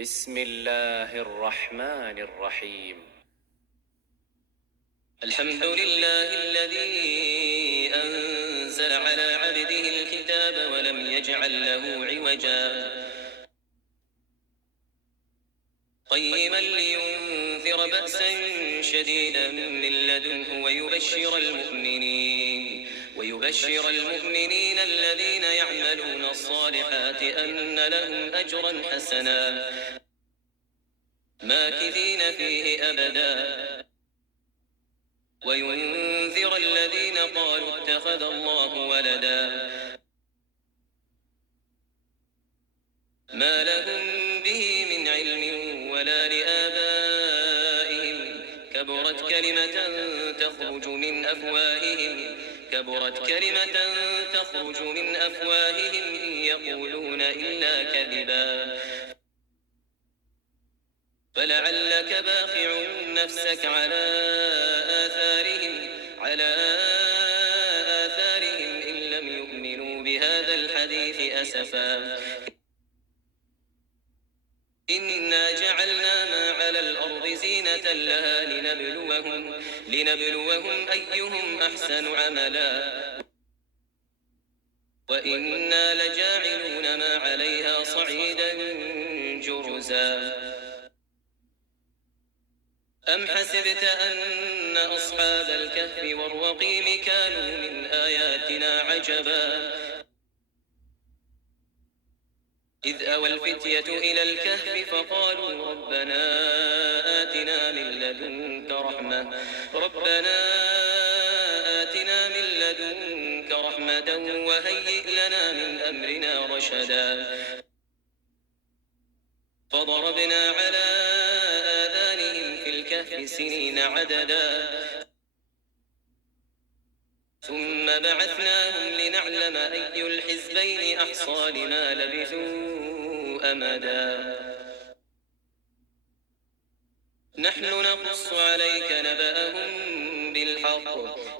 بسم الله الرحمن الرحيم. الحمد لله الذي أنزل على عبده الكتاب ولم يجعل له عوجا قيما لينذر بأسا شديدا من لدنه ويبشر المؤمنين الذين يعملون الصالحات أن لهم أجرا حسنا ماكثين فيه أبدا وينذر الذين قالوا اتخذ الله ولدا ما لهم به من علم ولا لآبائهم كبرت كلمة تخرج من أفواههم إن يقولون إلا كذبا فلعلك باخع نفسك على آثارهم إن لم يؤمنوا بهذا الحديث أسفا إنا جعلنا ما على الأرض زينة لها لنبلوهم أيهم أحسن عملا وإنا لجاعلون ما عليها صعيدا جرزا أم حسبت أن أصحاب الكهف والرقيم كانوا من آياتنا عجبا إذ أوى الفتية إلى الكهف فقالوا ربنا آتنا من لدنك رحمة وهيئ لنا من أمرنا رشدا فضربنا على آذانهم في الكهف سنين عددا ثم بعثناهم لنعلم أي الحزبين أحصى لما لبثوا أمدا نحن نقص عليك نبأهم بالحق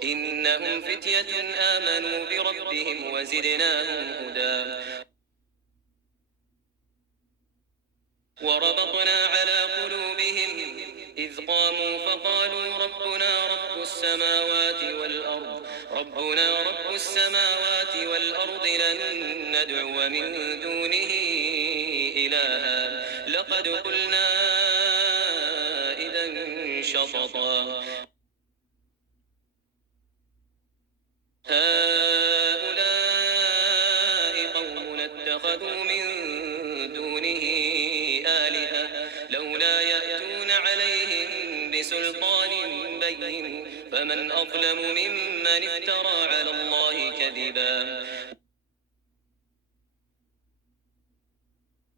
إنهم فتية آمنوا بربهم وزدناهم هدى وربطنا على قلوبهم إذ قاموا فقالوا ربنا رب السماوات والأرض لن ندعو من دونه إلها لقد قلنا إذا شططا هؤلاء قوم اتخذوا من دونه آلهة لولا يأتون عليهم بسلطان بين فمن أظلم ممن افترى على الله كذبا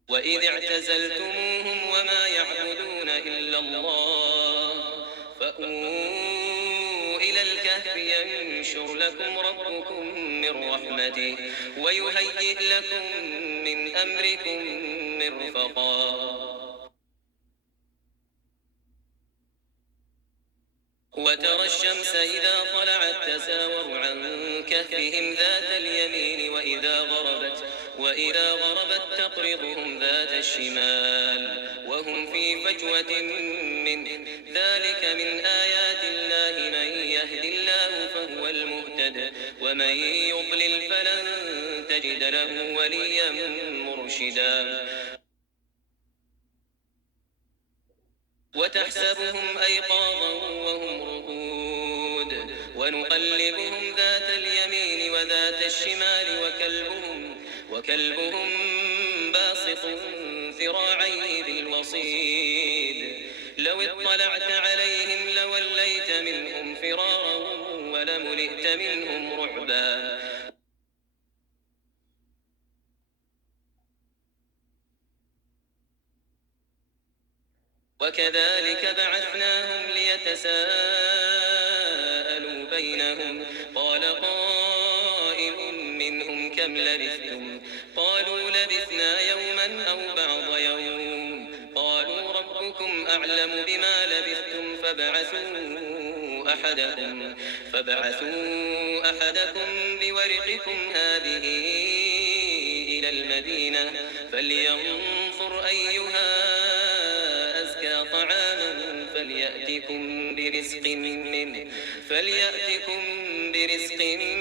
وإذ اعتزلتموهم وما يعبدون إلا الله فأووا إلى الكهف ينشر لكم ربكم من رحمته ويهيئ لكم من أمركم مرفقا وترى الشمس إذا طلعت تزاور عن كهفهم ذات اليمين وإذا غربت تقرضهم ذات الشمال وهم في فجوة منه ذلك من آيات الله من يهد الله فهو المهتد ومن يضلل فلن تجد له وليا مرشدا وتحسبهم أيقاظا وهم رقود ونقلبهم ذات اليمين وذات الشمال وكلبهم باسط ذراعيه بالوصيد لو اطلعت عليهم لوليت منهم فرارا ولملئت منهم رعبا وكذلك بعثناهم ليتساءلوا بينهم قال قائل منهم كم لبثتم قالوا لبثنا يوما أو بعض يوم قالوا ربكم أعلم بما لبثتم فبعثوا أحدكم بورقكم هذه إلى المدينة فلينظر أيها أزكى طعاما فليأتكم برزق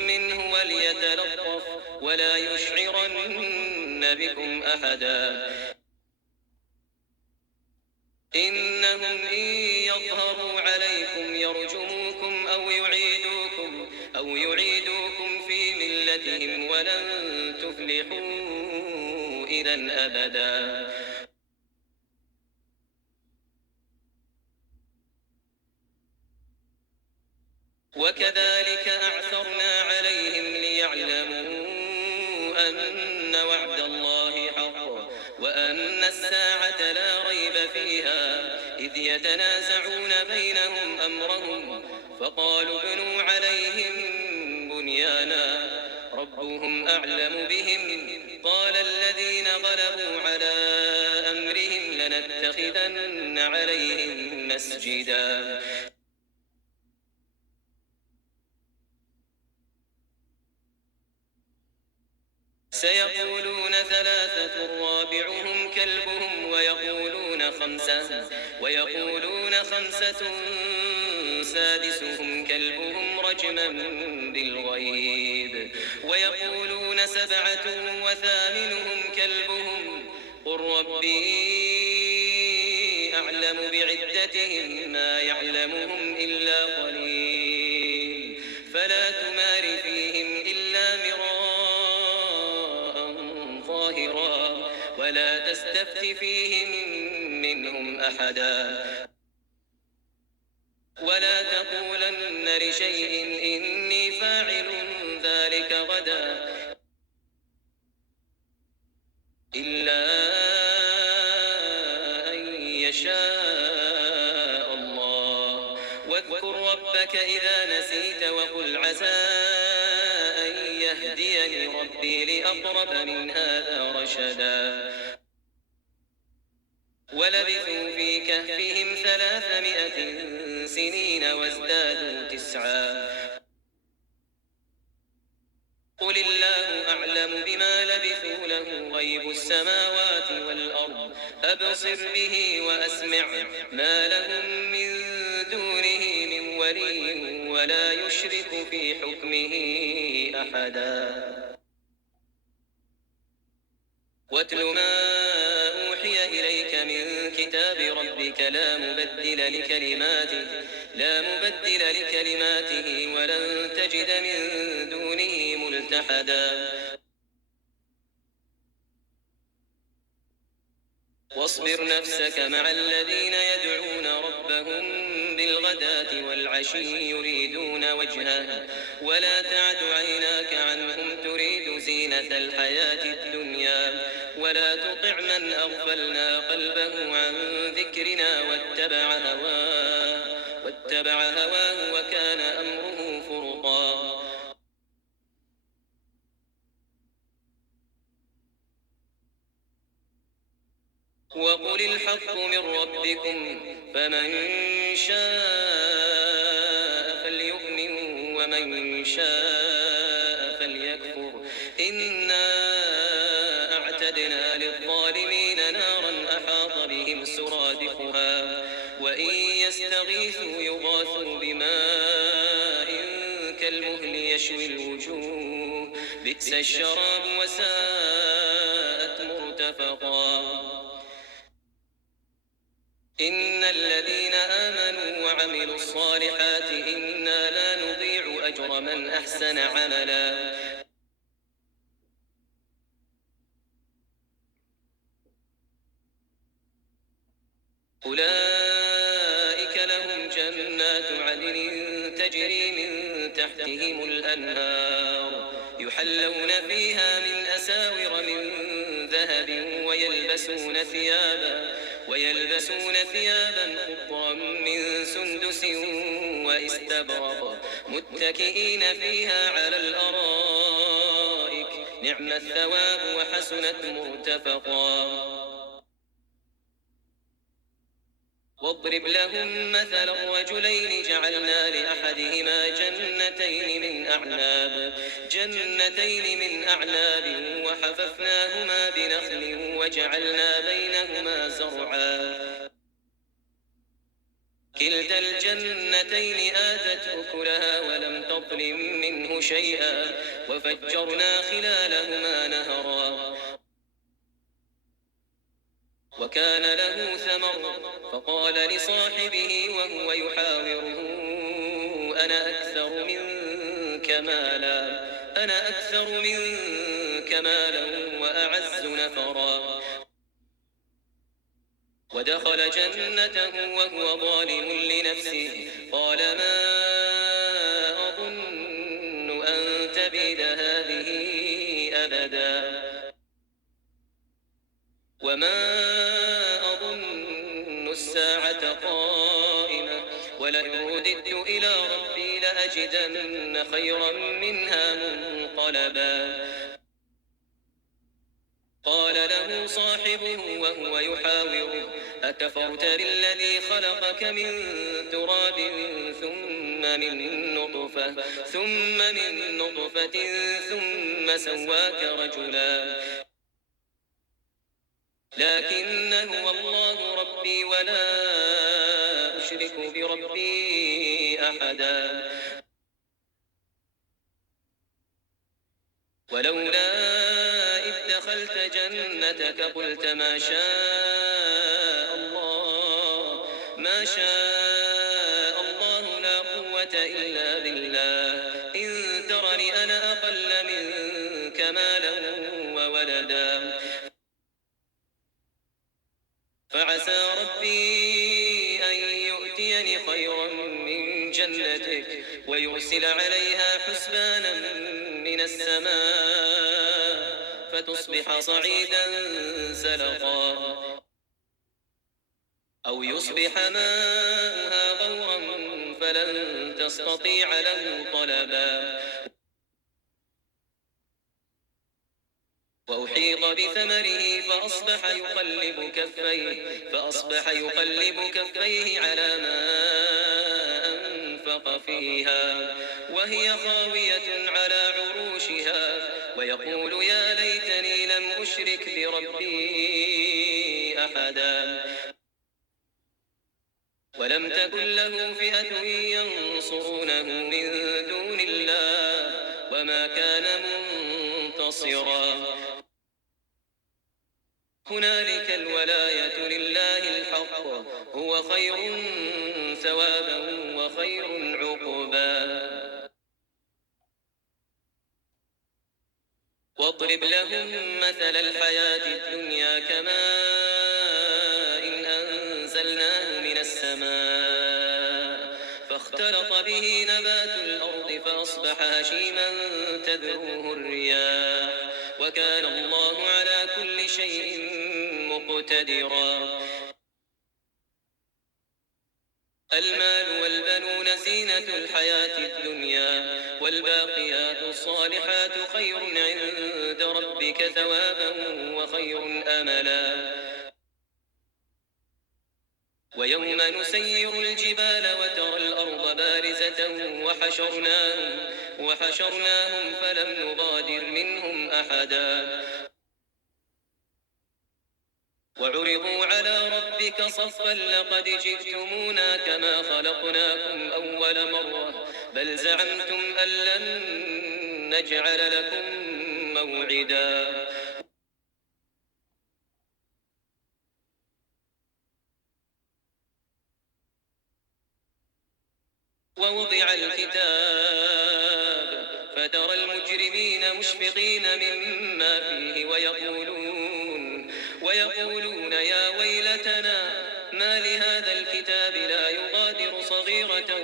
منه وليتلطف ولا يشعرن بكم أحدا إنهم إن يظهروا عليكم يرجموكم أو يعيدوكم في ملتهم ولن تفلحوا إذن أبدا وكذلك أعثرنا عليهم ليعلموا أن وعد الله حق وأن الساعة لا ريب فيها إذ يتنازعون بينهم أمرهم فقالوا ابنوا عليهم بنيانا ربهم أعلم بهم قال الذين غلبوا على أمرهم لنتخذن عليهم مسجدا سيقولون ثلاثة رابعهم كلبهم ويقولون خمسة سادسهم كلبهم رجما بالغيب ويقولون سبعة وثامنهم كلبهم قل ربي أعلم بعدتهم ما يعلمهم إلا قليل فلا تمار فيهم إلا مراء ظاهرا ولا تستفت فيهم منهم أحدا ولا تقولن لشيء إني فاعل ذلك غدا إلا أن يشاء الله واذكر ربك إذا نسيت وقل عسى أن يهديني ربي لأقرب من هذا رشدا ولبثوا في كهفهم 300 سنين وازدادوا 9 قل الله أعلم بما لبثوا له غيب السماوات والأرض أبصر به وأسمع ما لهم من دونه من ولي ولا يشرك في حكمه أحدا واتل ما أوحي إليك من كتاب ربك لا مبدل لكلماته ولن تجد من دونه ملتحدا واصبر نفسك مع الذين يدعون ربهم بالغداة والعشي يريدون وجهه ولا تعد عيناك عنهم تريد زينة الحياة الدنيا ولا تطع من أغفلنا قلبه عن ذكرنا واتبع هواه وكان أمره فرطا وقل الحق من ربكم فمن شاء فليؤمن ومن شاء فليكفر إنا أعتدنا للظالمين نارا أحاط بهم سرادقها وإن يستغيثوا يغاثوا بماء كالمهل يشوي الوجوه بئس الشراب وساءت مرتفقا إن الذين آمنوا وعملوا الصالحات إنا لا نضيع أجر من أحسن عملا أولئك لهم جنات عدن تجري من تحتهم الأنهار يحلون فيها من أساور من ذهب ويلبسون ثيابا خضرا من سندس واستبرق متكئين فيها على الأرائك نعم الثواب وحسنت مرتفقا واضرب لهم مثل الرجلين جعلنا لأحدهما جنتين من أعناب وحففناهما بنخل وجعلنا بينهما زرعا كلتا الجنتين آتت أكلها ولم تظلم منه شيئا وفجرنا خلالهما نهرا وكان له ثمر فقال لصاحبه وهو يحاوره أنا أكثر منك مالا وأعز نفرا ودخل جنته وهو ظالم لنفسه قال ما أظن أن تبيد هذه أبدا وما أظن الساعة قائمة ولئن رددت إلى ربي لأجدن خيرا منها منقلبا قال له صاحبه وهو يحاوره أكفرت بالذي خلقك من تراب ثم من نطفة ثم سواك رجلا لكن هو الله ربي ولا أشرك بربي أحدا ولولا إذ دخلت جنتك قلت ما شاء الله لا قوة إلا بالله إن ترني أنا أقل منك مالا وولدا فعسى ربي أن يؤتيني خيرا من جنتك ويرسل عليها حسبانا من السماء فتصبح صعيدا زلقا أو يصبح ماؤها غورا فلن تستطيع له طلبا وأحيط بثمره فأصبح يقلب كفيه على ما أنفق فيها وهي خاوية على عروشها ويقول يا ليتني لم أشرك بربي أحدا ولم تكن له فئة ينصرونه من دون الله وما كان منتصرا هنالك الولاية لله الحق هو خير ثوابا وخير عقبا واضرب لهم مثل الحياة الدنيا كماء إن أنزلناه من السماء فاختلط به نبات الأرض فأصبح هشيما تذروه الرياح وكان الله على كل شيء مقتدرا المال والبنون زينة الحياة الدنيا والباقيات الصالحات خير عند ربك ثوابا وخير أملا ويوم نسير الجبال وترى الأرض بارزة وحشرناهم فلم نغادر منهم أحدا وعرضوا على ربك صفا لقد جئتمونا كما خلقناكم أول مرة بل زعمتم أن لن نجعل لكم موعدا ووضع الكتاب فترى المجرمين مشفقين مما فيه ويقولون يا ويلتنا ما لهذا الكتاب لا يغادر صغيرة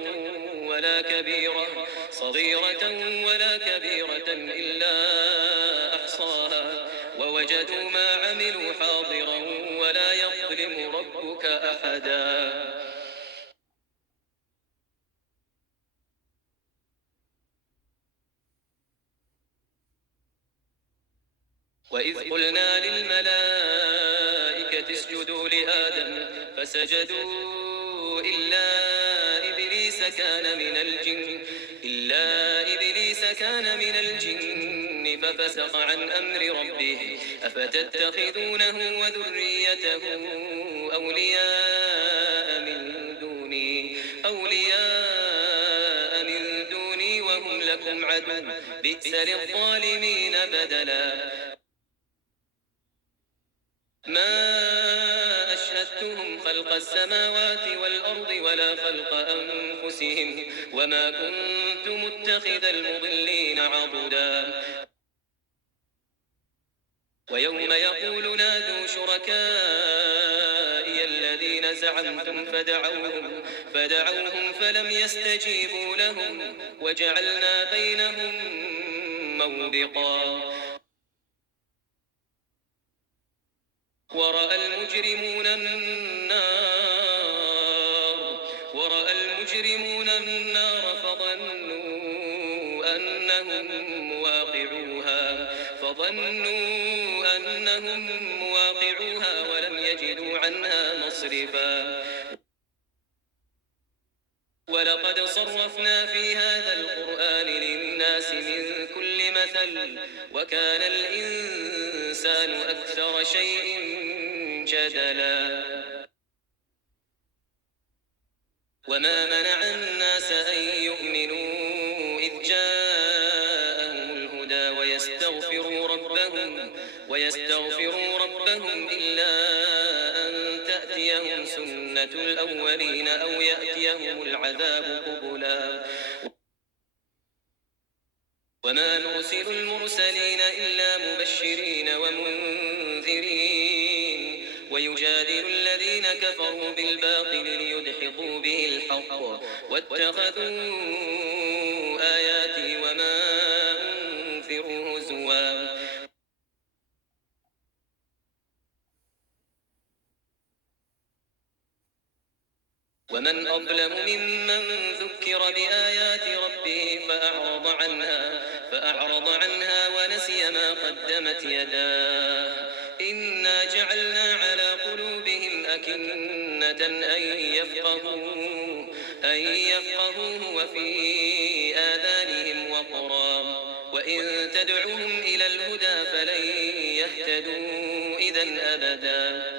ولا كبيرة إلا أحصاها ووجدوا ما عملوا حاضرا ولا يظلم ربك أحدا وإذ قلنا للملائكة الملائكة اسجدوا لآدم فسجدوا إلا إبليس كان من الجن ففسق عن أمر ربه أفتتخذونه وذريته أولياء من دوني وهم لكم عدو بئس للظالمين بدلا ما أشهدتهم خلق السماوات والأرض ولا خلق أنفسهم وما كنت متخذ المضلين عضدا ويوم يقول نادوا شركائي الذين زعمتم فدعوهم فلم يستجيبوا لهم وجعلنا بينهم موبقا ورأى المجرمون النار فظنوا أنهم مواقعوها ولم يجدوا عنها مصرفا ولقد صرفنا في هذا القرآن للناس من كل مثل وكان الإنسان أكثر شيء جدلا وما منع الناس أن يؤمنوا إذ جاءهم الهدى ويستغفروا ربهم إلا أن تأتيهم سنة الأولين أو يأتيهم العذاب قبلا وما نرسل المرسلين إلا مبشرين ومنذرين ويجادل الذين كفروا بالباطل ليدحضوا به الحق واتخذوا آياتي وما أنذروا هزوا ومن أظلم ممن ذكر بآيات ربه فأعرض عنها ونسي ما قدمت يداه إنا جعلنا على قلوبهم أكنة أن يفقهوه وفي آذانهم وقرا وإن تدعوهم إلى الهدى فلن يهتدوا إذن أبدا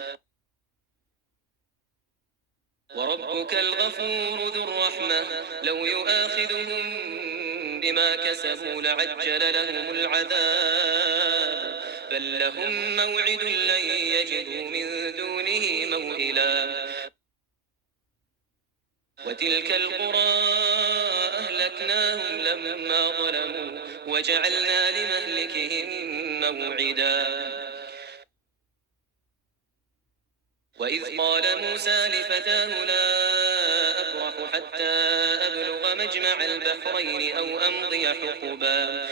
وربك الغفور ذو الرحمة لو يؤاخذهم بما كسبوا لعجل لهم العذاب بل لهم موعد لن يجدوا من دونه موئلا وتلك القرى أهلكناهم لما ظلموا وجعلنا لمهلكهم موعدا وإذ قال موسى لفتاه لا أبرح حتى أبلغ مجمع البحرين أو أمضي حقبا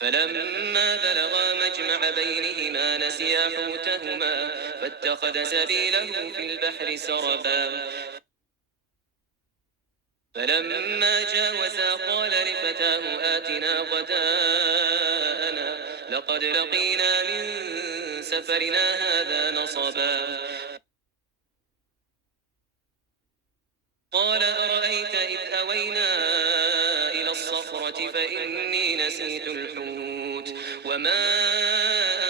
فلما بلغا مجمع بينهما نسيا حوتهما فاتخذ سبيله في البحر سربا فلما جاوزا قال لفتاه آتنا غداءنا لقد لقينا من سفرنا هذا نصبا قال أرأيت إذ أوينا إلى الصخرة فإني نسيت الحوت وما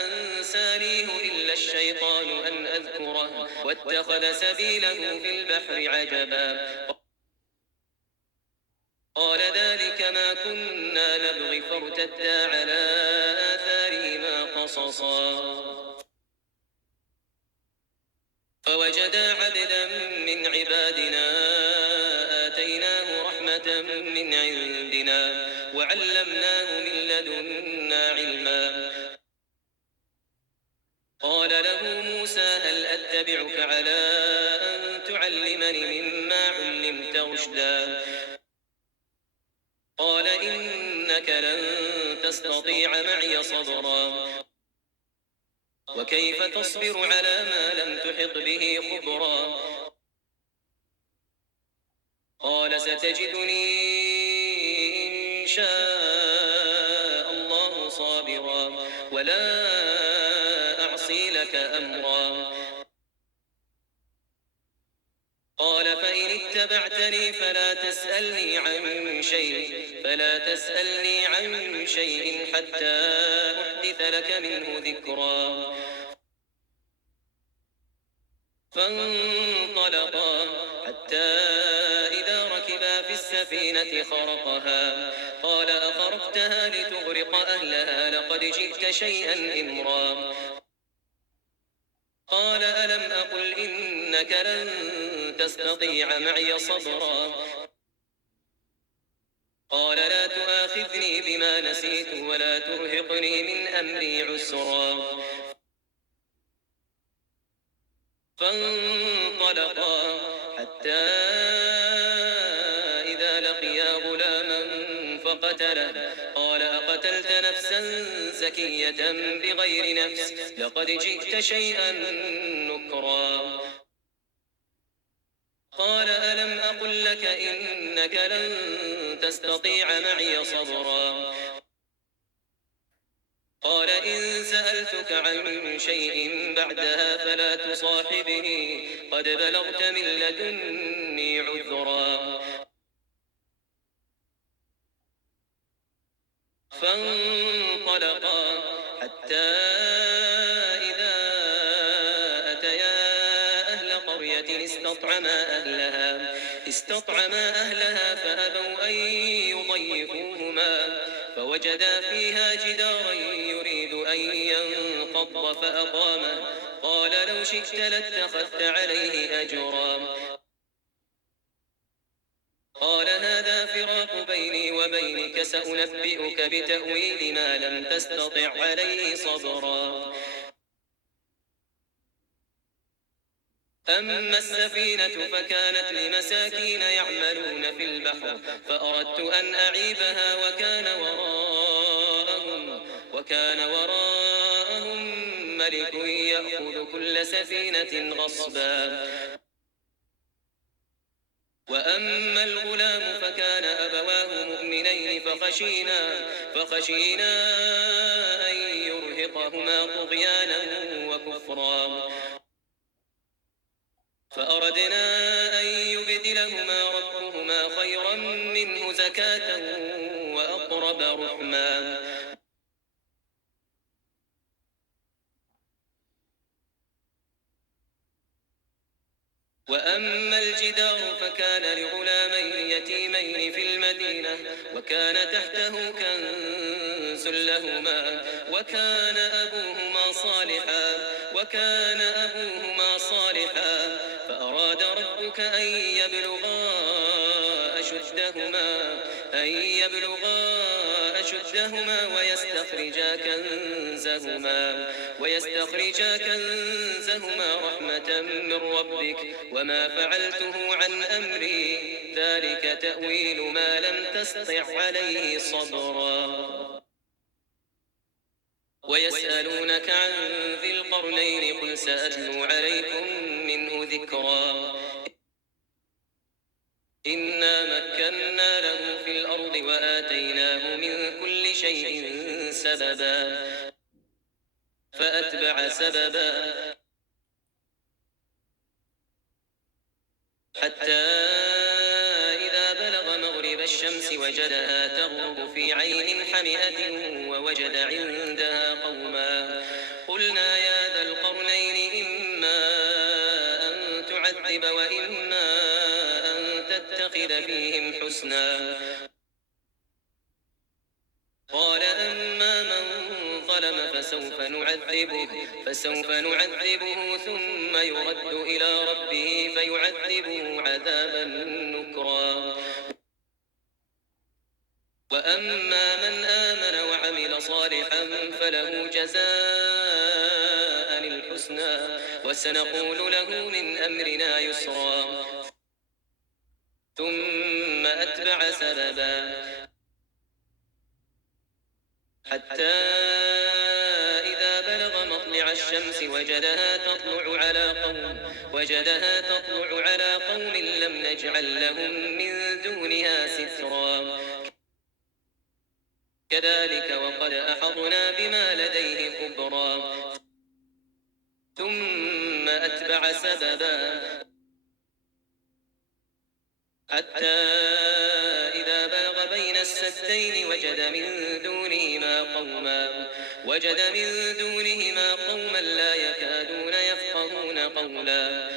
أنسانيه إلا الشيطان أن أذكره واتخذ سبيله في البحر عجبا قال ذلك ما كنا نبغي فارتدا على آثارهما قصصا فوجدا عبدا من عبادنا آتيناه رحمة من عندنا وعلمناه من لدنا علما قال له موسى هل أتبعك على أن تعلمني مما علمت رشدا قال إنك لن تستطيع معي صبرا وكيف تصبر على ما لم تحط به خبرا قال ستجدني إن شاء الله صابرا ولا أعصي وتفصيل كأمرا. قال فإن اتبعتني فلا تسألني عن شيء حتى أحدث لك منه ذكرا. فانطلقا حتى إذا ركبا في السفينة خرقها قال أخرقتها لتغرق أهلها لقد جئت شيئا إمرا. قال ألم أقل إنك لن تستطيع معي صبرا. قال لا تؤاخذني بما نسيت ولا ترهقني من أمري عسرا. فانطلقا حتى إذا لقيا غلاما فقتله قال أقتلت نفسا زكية بغير نفس لقد جئت شيئا نكرا. قال ألم أقل لك إنك لن تستطيع معي صبرا. قال إن سألتك عن شيء بعدها فلا تصاحبني قد بلغت من لدني عذرا. فانطلقا حتى إذا أتيا أهل قرية استطعما أهلها فأبوا أن يضيفوهما فوجدا فيها جدارا يريد أن ينقض فأقامه قال لو شئت لاتخذت عليه أجرا. قال هذا فراق بيني وبينك سأنبئك بتأويل ما لم تستطع عليه صبرا. أما السفينة فكانت لمساكين يعملون في البحر فأردت أن أعيبها وكان وراءهم ملك يأخذ كل سفينة غصبا. وأما الغلام فكان أبواه مؤمنين فخشينا أن يرهقهما طغيانا وكفرا. فأردنا أن يبدلهما ربهما خيرا منه زكاة وأقرب رحما. وأما الجدار فكان لغلامين يتيمين في المدينة وكان تحته كنز لهما وكان أبوهما صالحا فأراد ربك أن يبلغا أشدهما ويستخرجا كنزهما رحمة من ربك وما فعلته عن أمري ذلك تأويل ما لم تسطع عليه صبرا. ويسألونك عن ذي القرنين قل سأتلو عليكم منه ذكرا. إنا مكنا له في الأرض وآتيناه من كل شيء سببا فأتبع سببا حتى إذا بلغ مغرب الشمس وجدها تغرب في عين حمئة ووجد عندها قوما قلنا يا ذا القرنين إما أن تعذب وإما أن تتخذ فيهم حسنا. قال أما من ظلم فسوف نعذبه ثم يرد إلى ربه فيعذبه عذابا نكرا. وأما من آمن وعمل صالحا فله جزاء الحسنى وسنقول له من أمرنا يسرا. ثم أتبع سببا حتى إذا بلغ مطلع الشمس وجدها تطلع على قوم لم نجعل لهم من دونها سترا. كذلك وقد أحطنا بما لديه خبرا. ثم أتبع سببا حتى إذا بلغ بين السدين وجد من دونهما قوما لا يكادون يفقهون قولا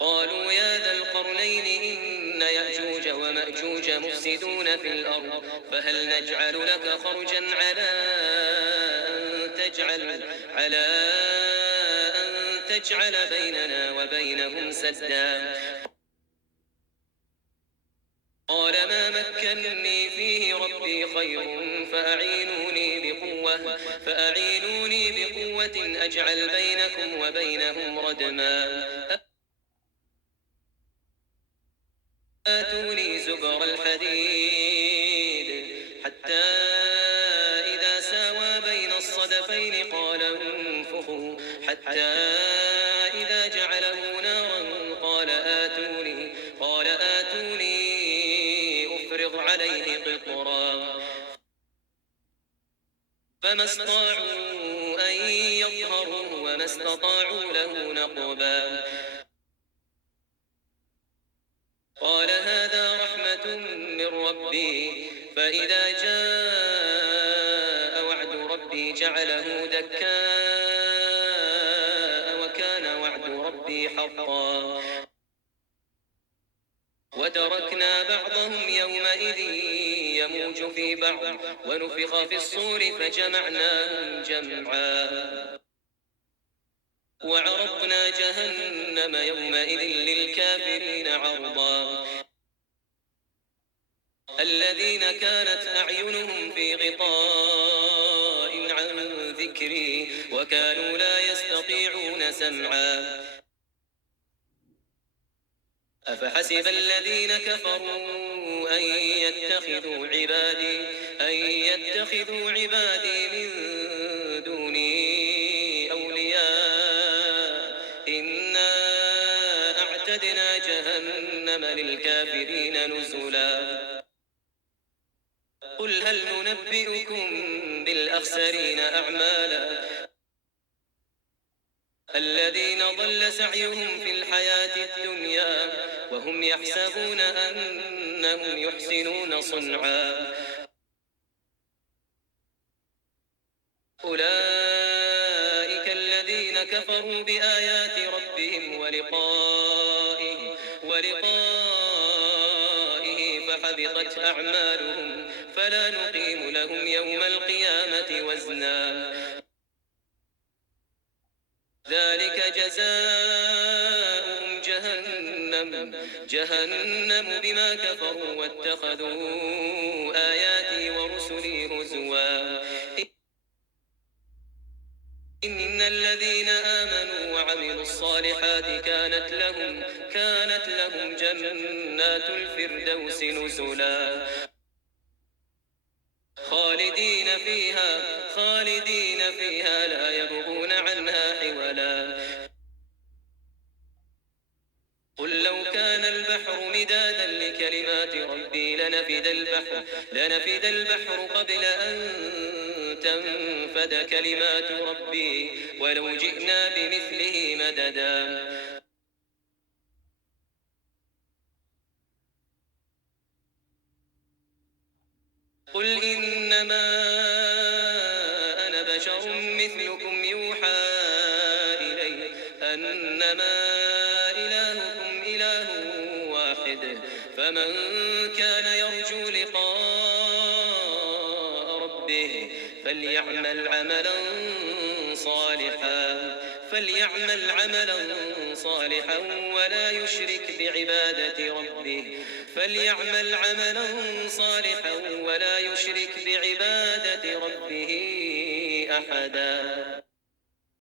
قالوا يا ذا القرنين إن يأجوج ومأجوج مفسدون في الأرض فهل نجعل لك خرجا على أن تجعل بيننا وبينهم سدا قال ما مكنني فيه ربي خير فأعينوني بقوة أجعل بينكم وبينهم ردما آتوني زبر الحديد حتى إذا ساوى بين الصدفين قال انفخوا حتى إذا جعله نارا قال آتوني أفرغ عليه قطرا فما استطاعوا أن يظهروه وما استطاعوا له نقبا قال هذا رحمة من ربي فإذا جاء وعد ربي جعله دكاء وكان وعد ربي حقا وتركنا بعضهم يومئذ يموج في بعض ونفخ في الصور فجمعناهم جمعا وعرضنا جهنم يومئذ للكافرين عرضا الذين كانت أعينهم في غطاء عن ذكري وكانوا لا يستطيعون سمعا أفحسب الذين كفروا أن يتخذوا عبادي من دوني أولياء إنا أعتدنا جهنم للكافرين نزلا قل هل ننبئكم بالأخسرين أعمالا الذين ضل سعيهم في الحياة الدنيا وهم يحسبون أنهم يحسنون صنعا أولئك الذين كفروا بآيات ربهم ولقائه فحبطت أعمالهم فلا نقيم لهم يوم القيامة وزنا ذلك جزاؤهم جهنم بما كفروا واتخذوا آياتي ورسلي هزوا إن الذين آمنوا وعملوا الصالحات كانت لهم جنات الفردوس نزلا خالدين فيها لا يبغون عنها حولا قل لو كان البحر مدادا لكلمات ربي لنفد البحر قبل أن تنفد كلمات ربي ولو جئنا بمثله مددا قل إنما أنا بشر مثلكم يوحى إلي أنما إلهكم إله واحد فمن كان يرجو لقاء ربه فليعمل عملا صالحا ولا يشرك بعبادة ربه أحدا